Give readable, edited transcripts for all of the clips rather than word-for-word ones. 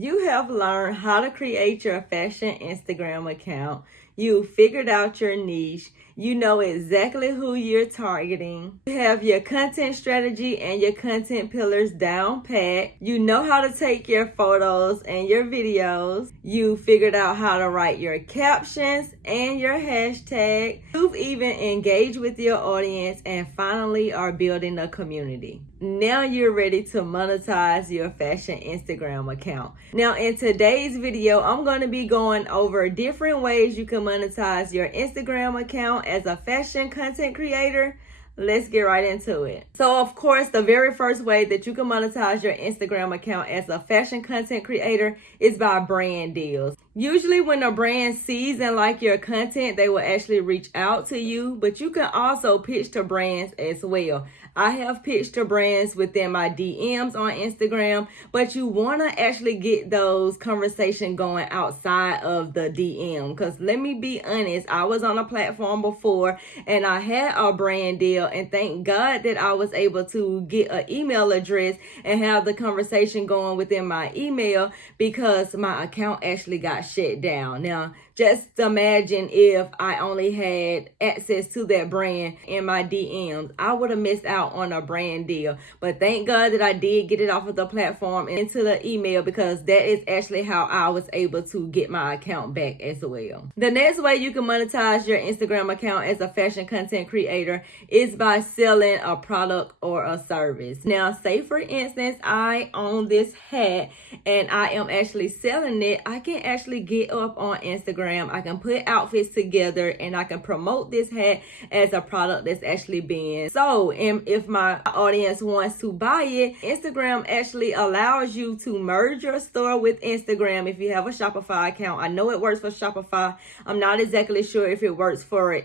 You have learned how to create your fashion Instagram account. You figured out your niche. You know exactly who you're targeting. You have your content strategy and your content pillars down pat. You know how to take your photos and your videos. You figured out how to write your captions and your hashtag. You've even engaged with your audience and finally are building a community. Now you're ready to monetize your fashion Instagram account. Now in today's video, I'm going to be going over different ways you can monetize your Instagram account as a fashion content creator. Let's get right into it. So of course, the very first way that you can monetize your Instagram account as a fashion content creator is by brand deals. Usually when a brand sees and like your content, they will actually reach out to you, but you can also pitch to brands as well. I have pitched to brands within my DMs on Instagram, but you want to actually get those conversations going outside of the DM. Because let me be honest, I was on a platform before and I had a brand deal, and thank God that I was able to get an email address and have the conversation going within my email because my account actually got shut down. Now, just imagine if I only had access to that brand in my DMs. I would have missed out on a brand deal. But thank God that I did get it off of the platform and into the email, because that is actually how I was able to get my account back as well. The next way you can monetize your Instagram account as a fashion content creator is by selling a product or a service. Now, say for instance, I own this hat and I am actually selling it. I can actually get up on Instagram. I can put outfits together and I can promote this hat as a product that's actually being sold. And if my audience wants to buy it, Instagram actually allows you to merge your store with Instagram if you have a Shopify account. I know it works for Shopify. I'm not exactly sure if it works for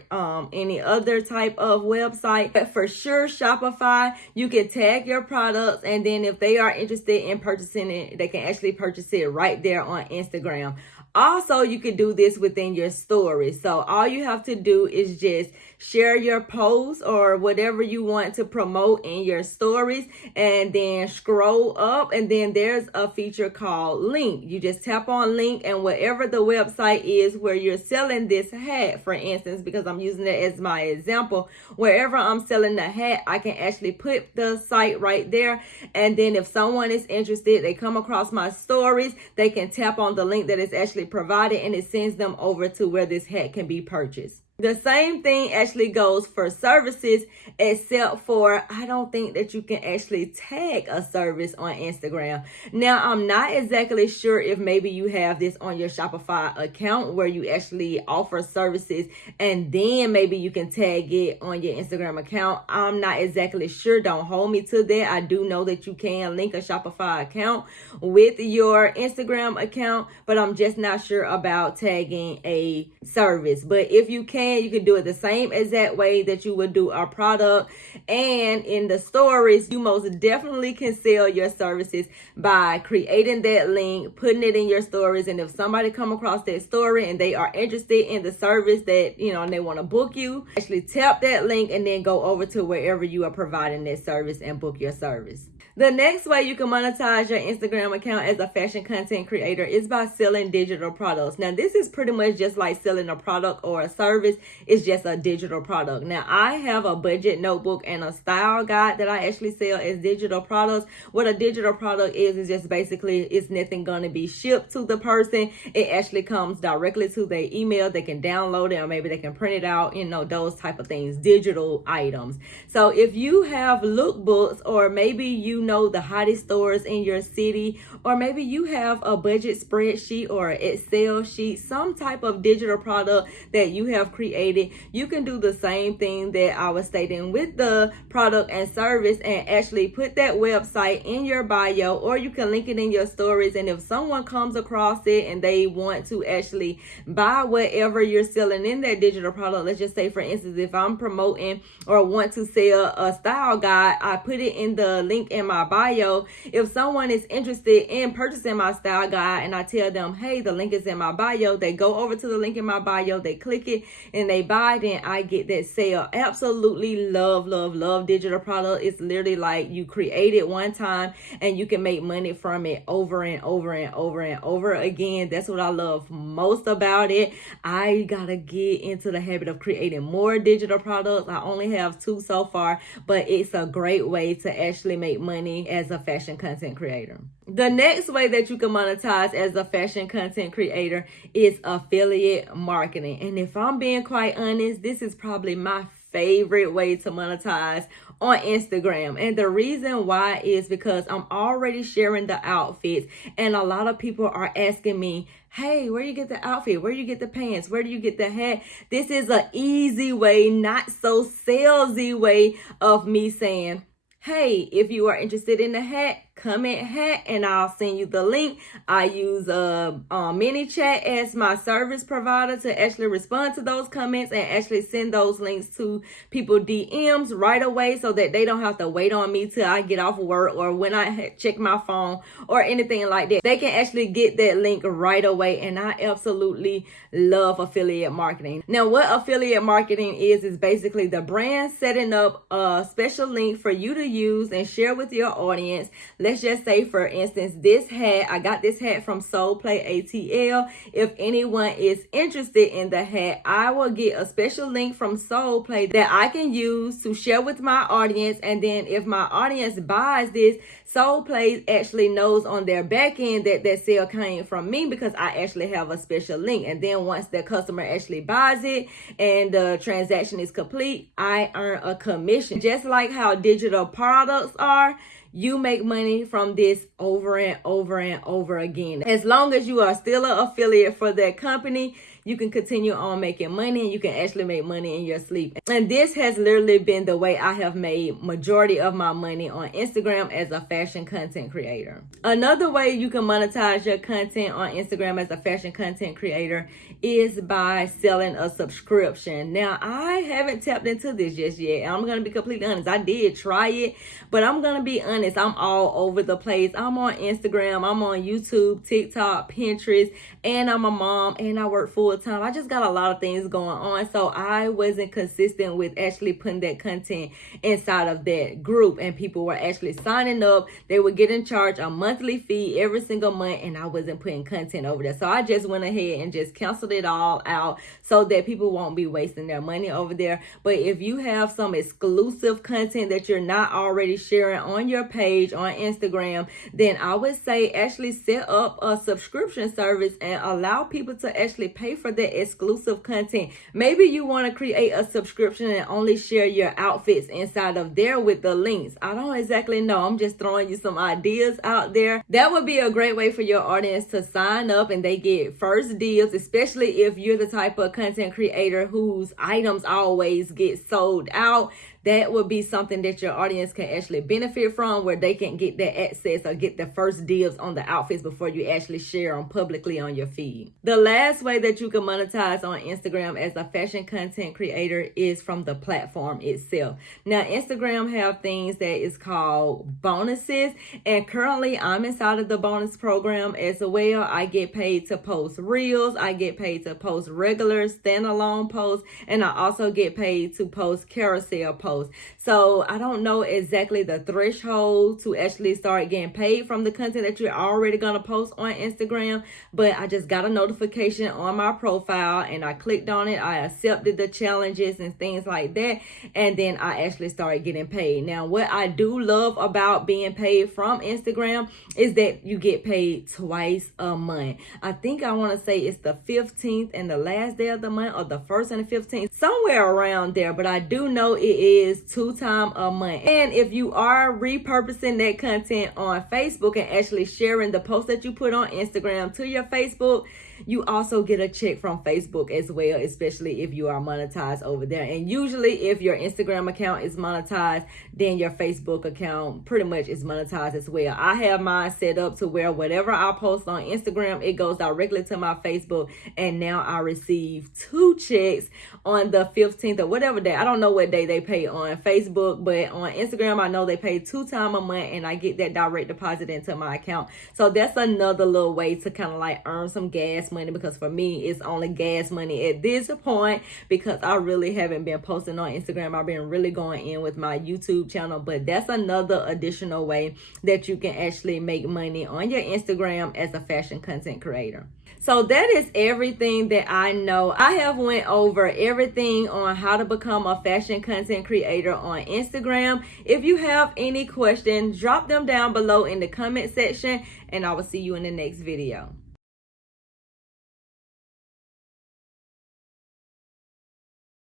any other type of website, but for sure Shopify, you can tag your products, and then if they are interested in purchasing it, they can actually purchase it right there on Instagram. Also, you could do this within your stories. So all you have to do is just share your posts or whatever you want to promote in your stories, and then scroll up, and then there's a feature called link. You just tap on link, and whatever the website is where you're selling this hat, for instance, because I'm using it as my example, wherever I'm selling the hat, I can actually put the site right there. And then if someone is interested, they come across my stories, they can tap on the link that is actually provided, and it sends them over to where this hat can be purchased. The same thing actually goes for services, except for I don't think that you can actually tag a service on Instagram. Now, I'm not exactly sure if maybe you have this on your Shopify account where you actually offer services and then maybe you can tag it on your Instagram account. I'm not exactly sure. Don't hold me to that. I do know that you can link a Shopify account with your Instagram account, but I'm just not sure about tagging a service. But if you can, you can do it the same exact way that you would do a product. And in the stories, you most definitely can sell your services by creating that link, putting it in your stories. And if somebody come across that story and they are interested in the service that, and they want to book you, actually tap that link and then go over to wherever you are providing that service and book your service. The next way you can monetize your Instagram account as a fashion content creator is by selling digital products. Now, this is pretty much just like selling a product or a service. It's just a digital product. Now, I have a budget notebook and a style guide that I actually sell as digital products. What a digital product is just basically it's nothing going to be shipped to the person. It actually comes directly to their email. They can download it, or maybe they can print it out, those type of things, digital items. So if you have lookbooks, or maybe the hottest stores in your city, or maybe you have a budget spreadsheet or Excel sheet, some type of digital product that you have created, you can do the same thing that I was stating with the product and service and actually put that website in your bio, or you can link it in your stories. And if someone comes across it and they want to actually buy whatever you're selling in that digital product, let's just say for instance, if I'm promoting or want to sell a style guide, I put it in the link in my my bio. If someone is interested in purchasing my style guide and I tell them, hey, the link is in my bio, they go over to the link in my bio, they click it and they buy, then I get that sale. Absolutely love digital product. It's literally like you create it one time and you can make money from it over and over again. That's what I love most about it. I gotta get into the habit of creating more digital products. I only have 2 so far, but it's a great way to actually make money as a fashion content creator. The next way that you can monetize as a fashion content creator is affiliate marketing. And if I'm being quite honest, this is probably my favorite way to monetize on Instagram. And the reason why is because I'm already sharing the outfits, and a lot of people are asking me, hey, where you get the outfit? Where you get the pants? Where do you get the hat? This is an easy way, not so salesy way of me saying, hey, if you are interested in the hat, comment hat and I'll send you the link. I use ManyChat as my service provider to actually respond to those comments and actually send those links to people DMs right away so that they don't have to wait on me till I get off of work or when I check my phone or anything like that. They can actually get that link right away, and I absolutely love affiliate marketing. Now, what affiliate marketing is basically the brand setting up a special link for you to use and share with your audience. Let's just say, for instance, this hat, I got this hat from Soul Play ATL. If anyone is interested in the hat, I will get a special link from Soul Play that I can use to share with my audience. And then if my audience buys this, Soul Play actually knows on their back end that that sale came from me because I actually have a special link. And then once the customer actually buys it and the transaction is complete, I earn a commission. Just like how digital products are, you make money from this over and over again. As long as you are still an affiliate for that company, you can continue on making money, and you can actually make money in your sleep. And this has literally been the way I have made majority of my money on Instagram as a fashion content creator. Another way you can monetize your content on Instagram as a fashion content creator is by selling a subscription. Now, I haven't tapped into this just yet. I'm going to be completely honest. I did try it, but I'm going to be honest. I'm all over the place. I'm on Instagram. I'm on YouTube, TikTok, Pinterest, and I'm a mom, and I work full time. I just got a lot of things going on, so I wasn't consistent with actually putting that content inside of that group, and people were actually signing up. They were getting charged a monthly fee every single month, and I wasn't putting content over there. So I just went ahead and just canceled it all out so that people won't be wasting their money over there. But if you have some exclusive content that you're not already sharing on your page on Instagram, then I would say actually set up a subscription service and allow people to actually pay for that exclusive content. Maybe you want to create a subscription and only share your outfits inside of there with the links. I don't exactly know. I'm just throwing you some ideas out there. That would be a great way for your audience to sign up and they get first deals, especially if you're the type of content creator whose items always get sold out. That would be something that your audience can actually benefit from, where they can get that access or get the first deals on the outfits before you actually share them publicly on your feed. The last way that you can monetize on Instagram as a fashion content creator is from the platform itself. Now, Instagram have things that is called bonuses, and currently I'm inside of the bonus program as well. I get paid to post reels, I get paid to post regular standalone posts, and I also get paid to post carousel posts. So I don't know exactly the threshold to actually start getting paid from the content that you're already going to post on Instagram, but I just got a notification on my profile and I clicked on it. I accepted the challenges and things like that, and then I actually started getting paid. Now, what I do love about being paid from Instagram is that you get paid twice a month. I think I want to say it's the 15th and the last day of the month, or the 1st and the 15th, somewhere around there, but I do know it is 2 times a month. And if you are repurposing that content on Facebook and actually sharing the post that you put on Instagram to your Facebook, you also get a check from Facebook as well, especially if you are monetized over there. And usually if your Instagram account is monetized, then your Facebook account pretty much is monetized as well. I have mine set up to where whatever I post on Instagram, it goes directly to my Facebook, and now I receive 2 checks on the 15th or whatever day. I don't know what day they pay on Facebook, but on Instagram, I know they pay 2 times a month and I get that direct deposit into my account. So that's another little way to kind of like earn some gas money, because for me, it's only gas money at this point because I really haven't been posting on Instagram. I've been really going in with my YouTube channel, but that's another additional way that you can actually make money on your Instagram as a fashion content creator. So that is everything that I know. I have went over everything on how to become a fashion content creator on Instagram. If you have any questions, drop them down below in the comment section, and I will see you in the next video.